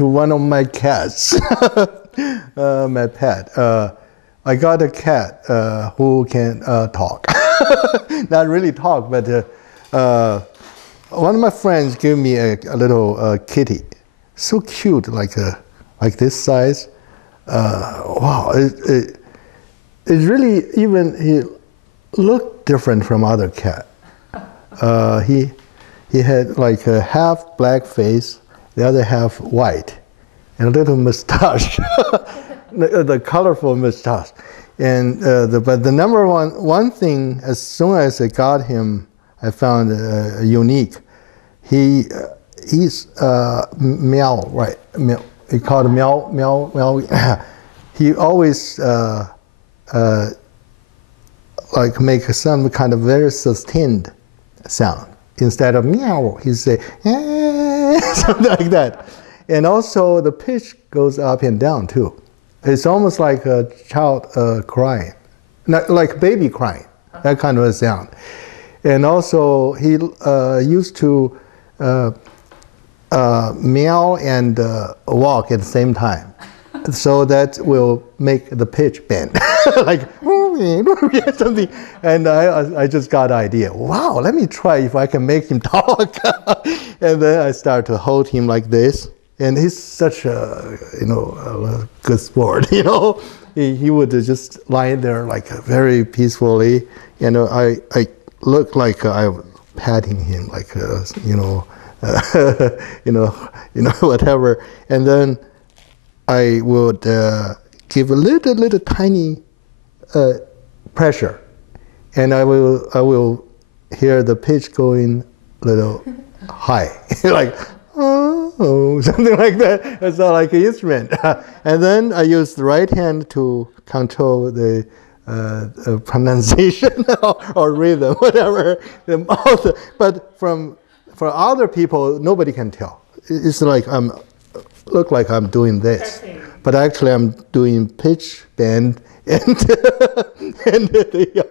to one of my cats, my pet. I got a cat who can talk. Not really talk, but one of my friends gave me a little kitty. So cute, like this size. Wow, it really he looked different from other cat. He had like a half black face, the other half white, and a little mustache, the colorful mustache. And but the number one thing, as soon as I got him, I found unique. He's meow, right? Meow. He called meow, meow, meow. He always like make some kind of very sustained sound. Instead of meow, he say something like that. And also the pitch goes up and down too. It's almost like a child crying, not like baby crying, that kind of a sound. And also he used to meow and walk at the same time. So that will make the pitch bend, like something. And I just got an idea. Wow, let me try if I can make him talk. And then I start to hold him like this. And he's such a a good sport. He would just lie there like very peacefully. I look like I was patting him, like whatever. And then I would give a little tiny pressure, and I will hear the pitch going a little high, like oh, something like that. It's not like an instrument. And then I use the right hand to control the pronunciation or rhythm, whatever. The mouth. But for other people, nobody can tell. It's like look like I'm doing this, but actually I'm doing pitch bend and the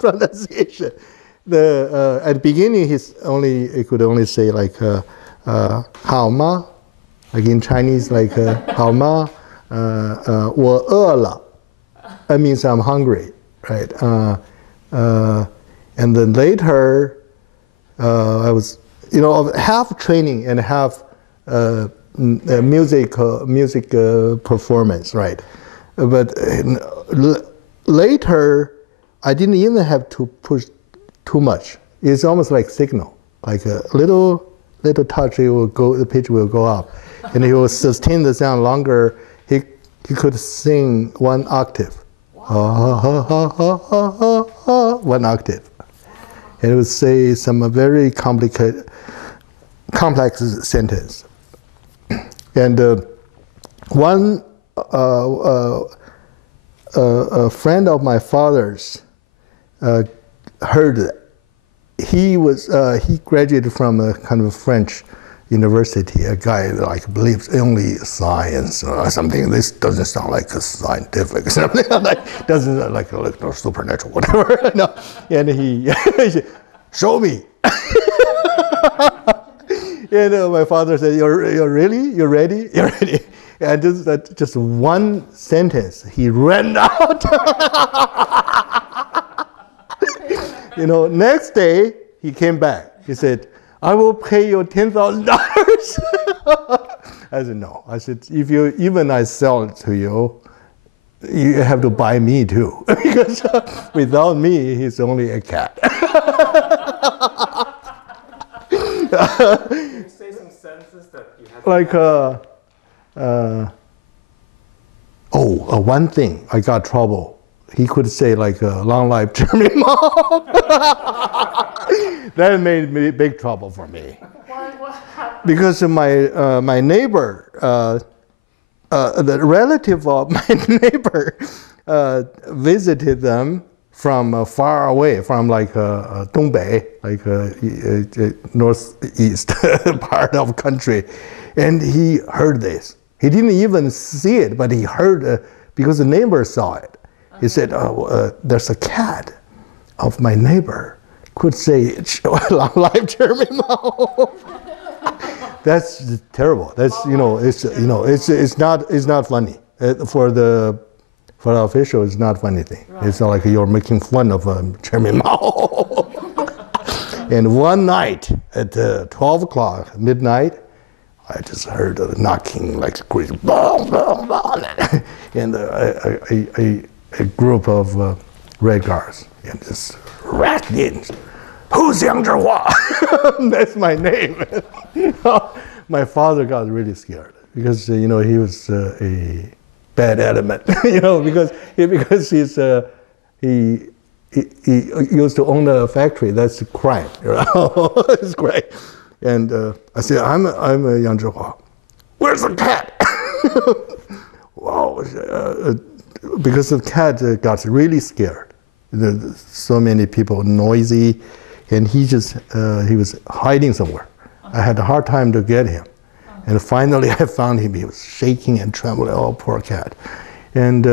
pronunciation. At the beginning, he could only say like 好吗, like in Chinese, like 好吗, 我饿了. That means I'm hungry, right? And then later, I was half training and half music performance, right? But later, I didn't even have to push too much. It's almost like signal, like a little touch. The pitch will go up, and he will sustain the sound longer. He could sing one octave, one octave, and it would say some very complex sentence. And one a friend of my father's heard that. He graduated from a kind of French university. A guy like believes only science or something. This doesn't sound like a scientific something. Like doesn't sound like a supernatural whatever. No. And he said, show me. And my father said, "You're ready? You're ready? You're ready?" And just one sentence, he ran out. Next day he came back. He said, "I will pay you $10,000." I said, "No." I said, "If I sell it to you, you have to buy me too, because without me, he's only a cat." Can you say some sentences that you have? Like, one thing, I got trouble. He could say like, "Long life German mom." That made big trouble for me. Why? What happened? Because my neighbor, the relative of my neighbor, visited them from far away, from like Dongbei, like northeast part of country, and he heard this. He didn't even see it, but he heard because the neighbor saw it. He said, "There's a cat of my neighbor could say long life German mom." That's terrible. That's it's not funny for the official. It's not funny thing. Right. It's not like you're making fun of Chairman Mao. And one night at 12 o'clock midnight, I just heard a knocking like crazy, and a group of Red Guards and just rushed in. Who's Yang Hua-Hua? That's my name. My father got really scared because he was a bad element. Because he used to own a factory. That's a crime. It's great. And I said, I'm a Yang Hua-Hua. Where's the cat? Wow. Because the cat got really scared. There's so many people, noisy, and he was hiding somewhere. I had a hard time to get him. And finally I found him. He was shaking and trembling. Oh, poor cat. And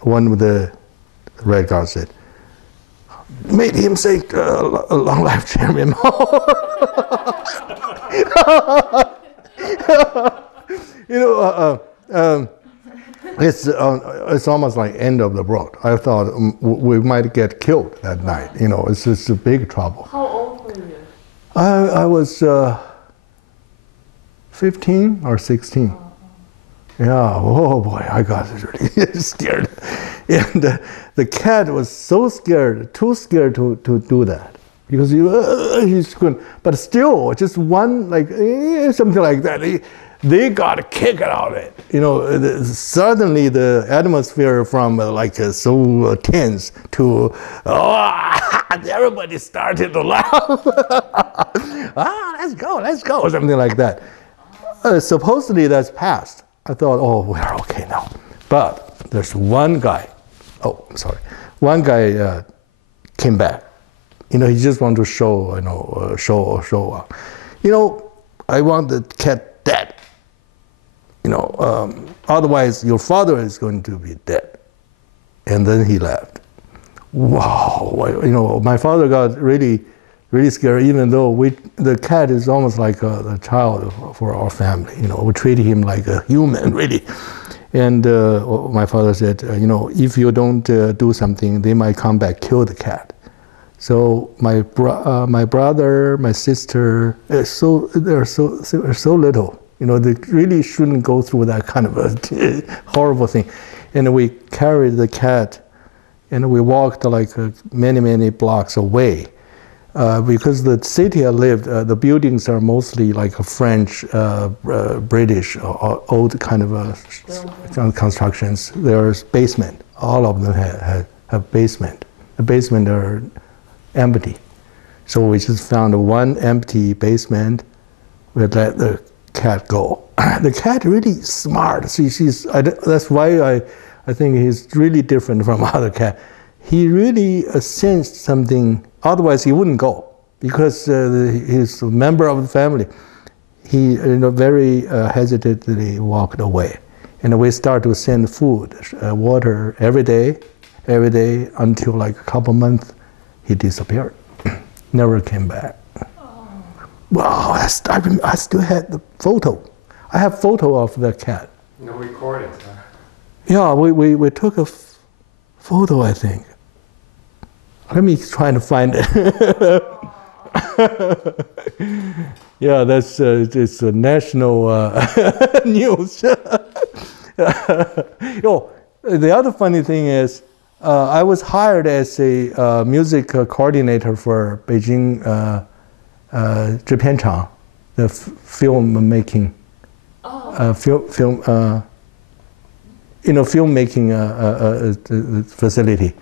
one of the Red Guards said, made him say, long life Chairman Mao. It's almost like end of the road. I thought we might get killed that night. It's just a big trouble. How old were you? I was 15 or 16. Yeah, oh boy, I got really scared. And the cat was so scared, too scared to do that. Because he's good. But still, just one, something like that. They got kicked out of it. Suddenly the atmosphere from so tense to, everybody started to laugh. Let's go, something like that. Supposedly that's past. I thought, oh, we're okay now. But there's one guy, one guy came back. He just wanted to show, show. I want the cat dead. Otherwise your father is going to be dead. And then he left. Wow, my father got really, really scared, even though the cat is almost like a child for our family. We treat him like a human, really. And my father said, if you don't do something, they might come back, kill the cat. So my brother, my sister, they're so little. They really shouldn't go through that kind of a horrible thing. And we carried the cat, and we walked many, many blocks away. Because the city I lived, the buildings are mostly like a French, British, old kind of constructions. There's basement. All of them have basement. The basement are empty. So we just found one empty basement. We let the cat go. The cat really smart. That's why I think he's really different from other cats. He really sensed something. Otherwise, he wouldn't go because he's a member of the family. He very hesitantly walked away, and we started to send food, water every day, until a couple months. He disappeared, never came back. Oh. Wow, I still had the photo. I have photo of the cat. No recordings, huh? Yeah, we took a photo, I think. Let me try to find it. Yeah, that's it's a national news. The other funny thing is, I was hired as a music coordinator for Beijing Zhipianchang, the film making, filmmaking facility.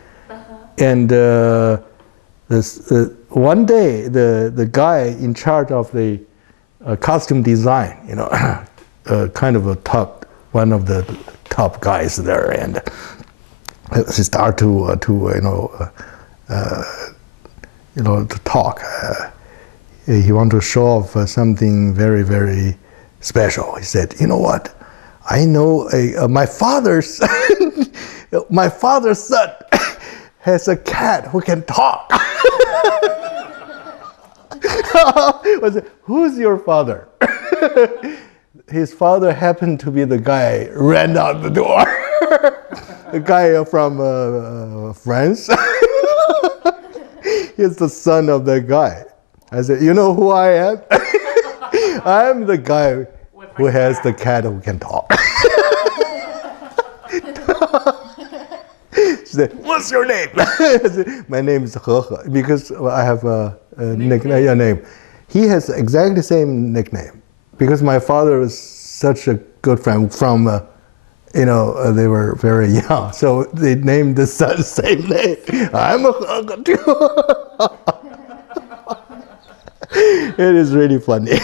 And one day, the guy in charge of the costume design, kind of one of the top guys there, and he started to talk. He wanted to show off something very, very special. He said, "You know what? I know my father's son has a cat who can talk." Was it, who's your father? His father happened to be the guy ran out the door. The guy from France. He's the son of the guy. I said, you know who I am? I'm the guy who has the cat who can talk. She said, what's your name? I said, my name is Hua-Hua, because I have a name. He has exactly the same nickname, because my father was such a good friend from, they were very young, so they named the son the same name. I'm a Hua-Hua too. It is really funny.